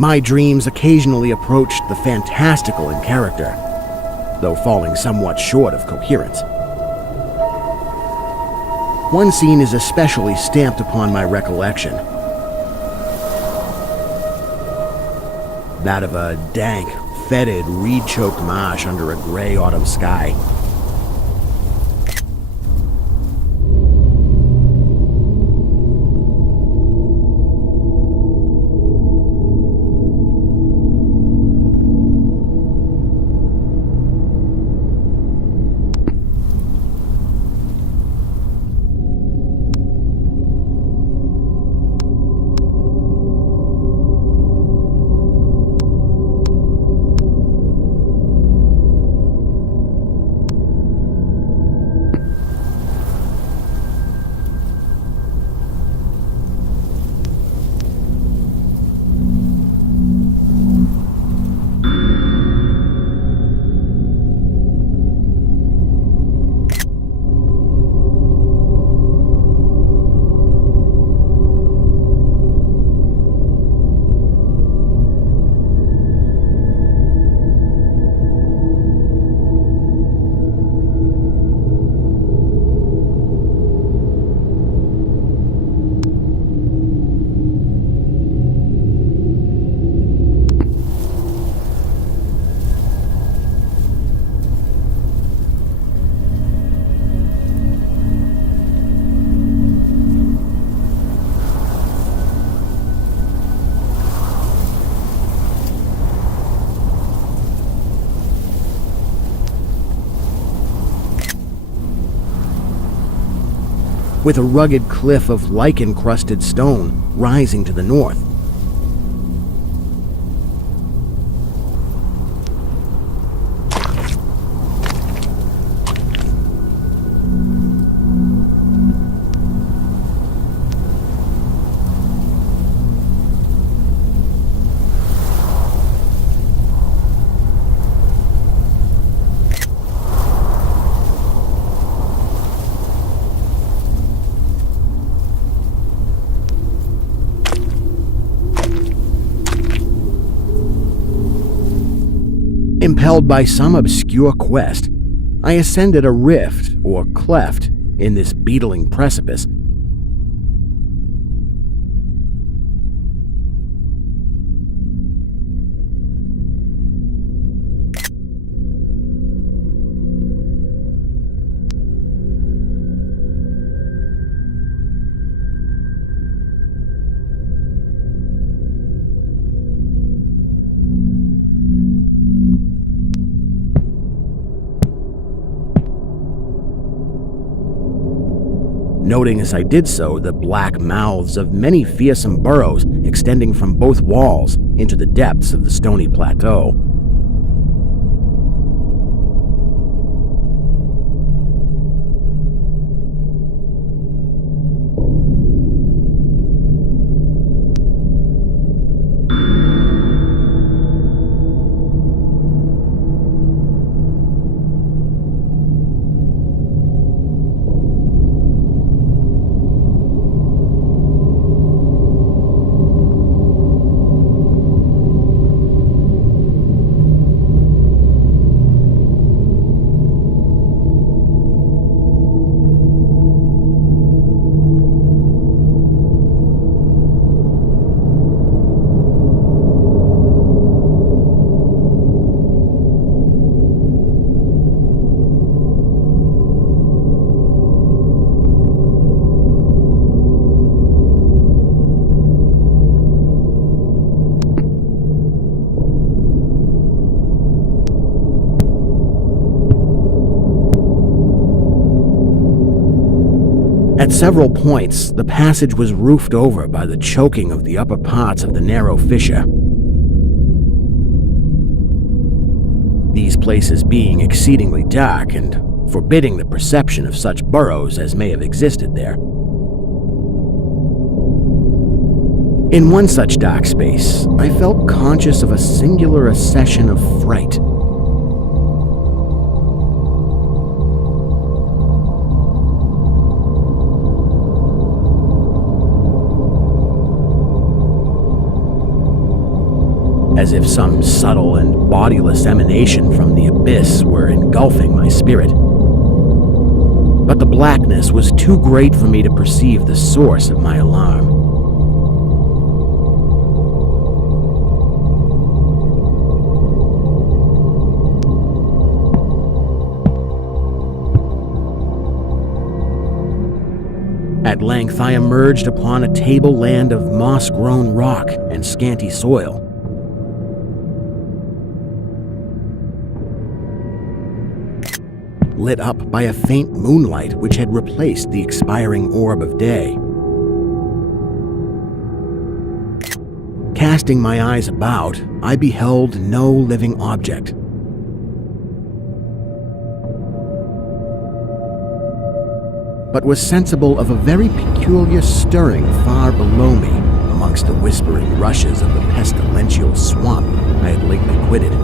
My dreams occasionally approached the fantastical in character, though falling somewhat short of coherence. One scene is especially stamped upon my recollection. That of a dank, fetid, reed-choked marsh under a gray autumn sky. With a rugged cliff of lichen-crusted stone rising to the north. Impelled by some obscure quest, I ascended a rift or cleft in this beetling precipice. Noting as I did so the black mouths of many fearsome burrows extending from both walls into the depths of the stony plateau. At several points, the passage was roofed over by the choking of the upper parts of the narrow fissure. These places being exceedingly dark and forbidding the perception of such burrows as may have existed there. In one such dark space, I felt conscious of a singular accession of fright. as if some subtle and bodiless emanation from the abyss were engulfing my spirit. But the blackness was too great for me to perceive the source of my alarm. At length, I emerged upon a tableland of moss-grown rock and scanty soil. Lit up by a faint moonlight which had replaced the expiring orb of day. Casting my eyes about, I beheld no living object. But was sensible of a very peculiar stirring far below me amongst the whispering rushes of the pestilential swamp I had lately quitted.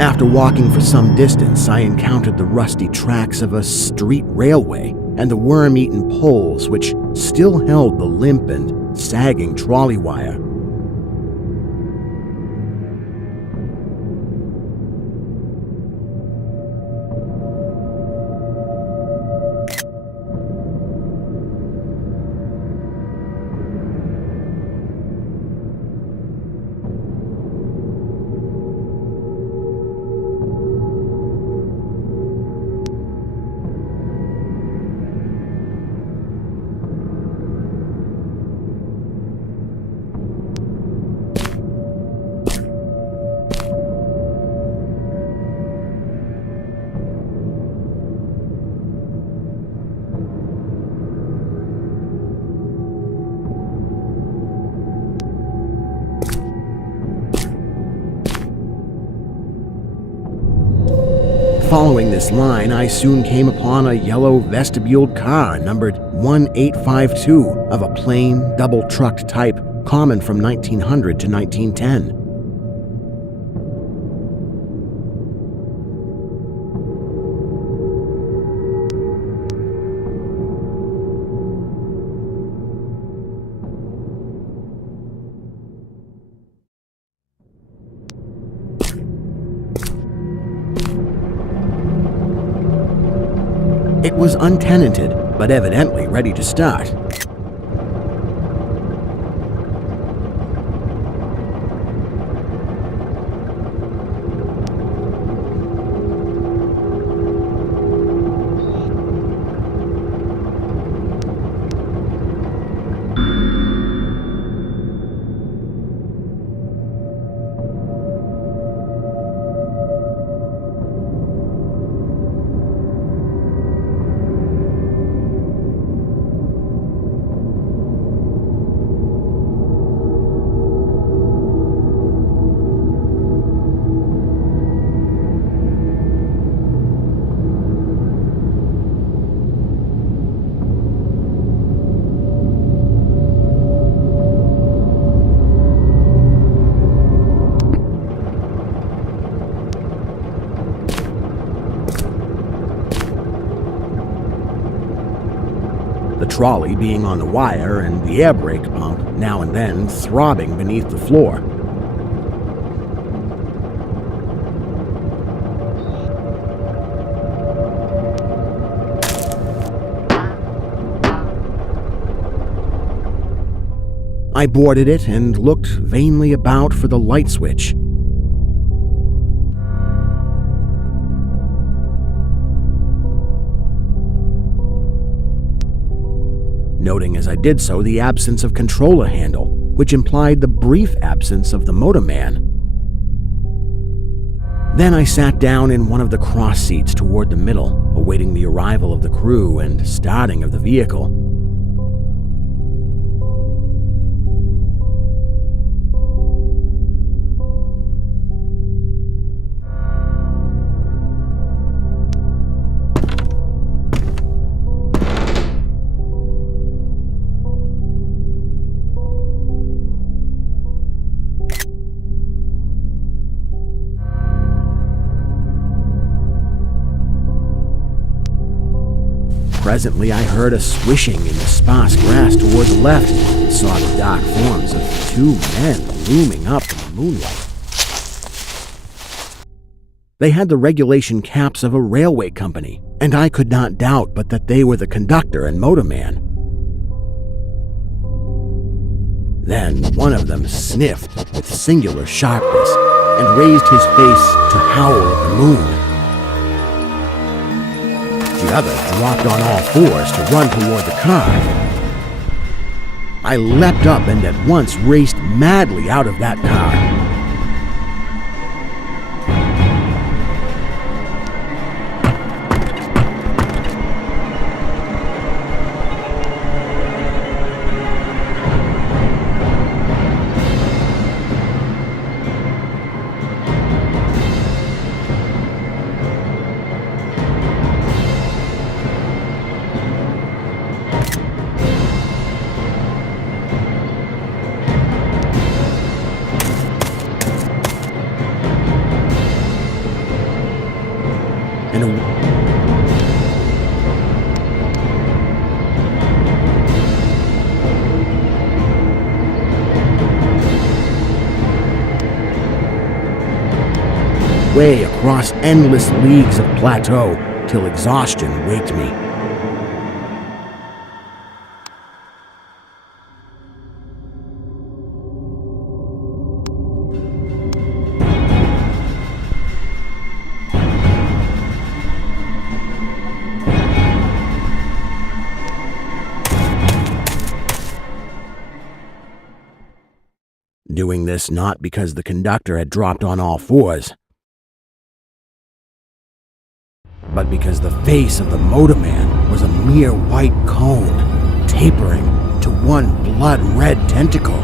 After walking for some distance, I encountered the rusty tracks of a street railway and the worm-eaten poles which still held the limp and sagging trolley wire. Following this line, I soon came upon a yellow vestibuled car numbered 1852 of a plain, double-trucked type common from 1900 to 1910. It was untenanted, but evidently ready to start. The trolley being on the wire and the air brake pump now and then throbbing beneath the floor. I boarded it and looked vainly about for the light switch. Noting as I did so the absence of controller handle, which implied the brief absence of the motorman. Then I sat down in one of the cross seats toward the middle, awaiting the arrival of the crew and starting of the vehicle. Presently, I heard a swishing in the sparse grass toward the left and saw the dark forms of 2 men looming up in the moonlight. They had the regulation caps of a railway company, and I could not doubt but that they were the conductor and motorman. Then one of them sniffed with singular sharpness and raised his face to howl at the moon. The other dropped on all fours to run toward the car. I leapt up and at once raced madly out of that car. Way across endless leagues of plateau till exhaustion waked me. Doing this not because the conductor had dropped on all fours, but because the face of the motorman was a mere white cone, tapering to one blood-red tentacle.